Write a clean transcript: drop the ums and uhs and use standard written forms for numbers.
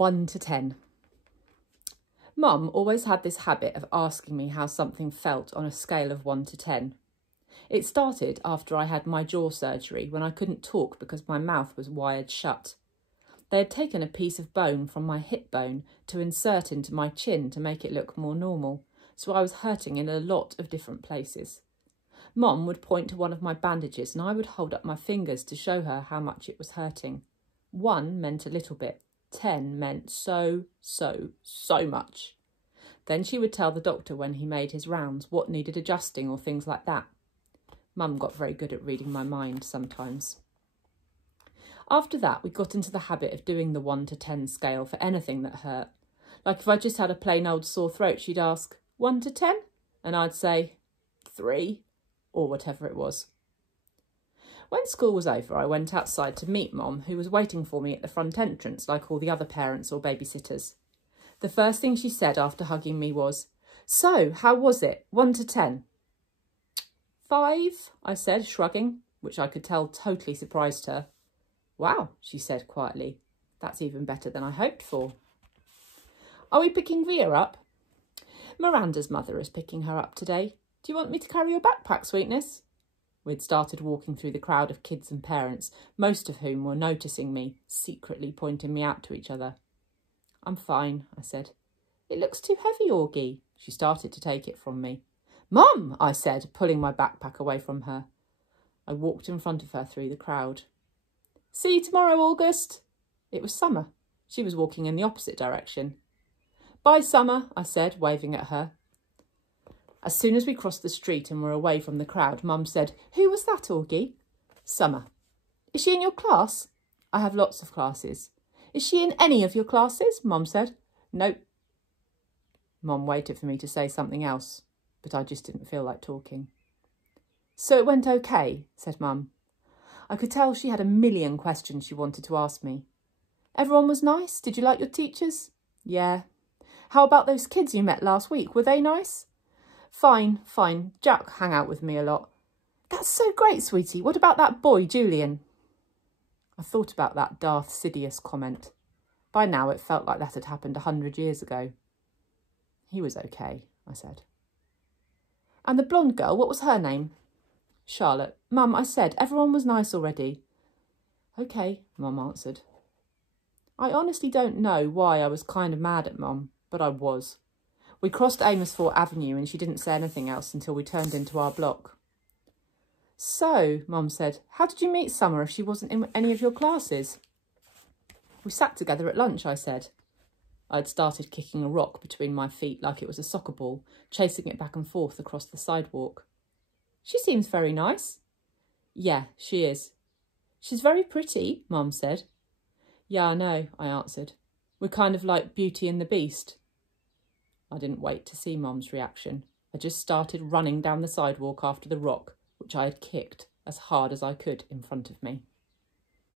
1 to 10. Mum always had this habit of asking me how something felt on a scale of 1 to 10. It started after I had my jaw surgery when I couldn't talk because my mouth was wired shut. They had taken a piece of bone from my hip bone to insert into my chin to make it look more normal, so I was hurting in a lot of different places. Mum would point to one of my bandages and I would hold up my fingers to show her how much it was hurting. 1 meant a little bit. 10 meant so much. Then she would tell the doctor when he made his rounds what needed adjusting or things like that. Mum got very good at reading my mind sometimes. After that, we got into the habit of doing the 1 to 10 scale for anything that hurt. Like if I just had a plain old sore throat, she'd ask, 1 to 10? And I'd say, 3, or whatever it was. When school was over, I went outside to meet Mum, who was waiting for me at the front entrance like all the other parents or babysitters. The first thing she said after hugging me was, "So, how was it? 1 to 10? 5, I said, shrugging, which I could tell totally surprised her. Wow, she said quietly. That's even better than I hoped for. Are we picking Ria up? Miranda's mother is picking her up today. Do you want me to carry your backpack, sweetness? We'd started walking through the crowd of kids and parents, most of whom were noticing me, secretly pointing me out to each other. I'm fine, I said. It looks too heavy, Augie. She started to take it from me. Mum, I said, pulling my backpack away from her. I walked in front of her through the crowd. See you tomorrow, August. It was Summer. She was walking in the opposite direction. Bye, Summer, I said, waving at her. As soon as we crossed the street and were away from the crowd, Mum said, Who was that, Augie? Summer. Is she in your class? I have lots of classes. Is she in any of your classes? Mum said. Nope. Mum waited for me to say something else, but I just didn't feel like talking. So it went okay, said Mum. I could tell she had a million questions she wanted to ask me. Everyone was nice? Did you like your teachers? Yeah. How about those kids you met last week? Were they nice? Fine. Jack hung out with me a lot. That's so great, sweetie. What about that boy, Julian? I thought about that Darth Sidious comment. By now it felt like that had happened 100 years ago. He was okay, I said. And the blonde girl, what was her name? Charlotte. Mum, I said, everyone was nice already. Okay, Mum answered. I honestly don't know why I was kind of mad at Mum, but I was. We crossed Amersfoort Avenue and she didn't say anything else until we turned into our block. So, Mum said, how did you meet Summer if she wasn't in any of your classes? We sat together at lunch, I said. I'd started kicking a rock between my feet like it was a soccer ball, chasing it back and forth across the sidewalk. She seems very nice. Yeah, she is. She's very pretty, Mum said. Yeah, I know, I answered. We're kind of like Beauty and the Beast. I didn't wait to see Mum's reaction. I just started running down the sidewalk after the rock, which I had kicked as hard as I could in front of me.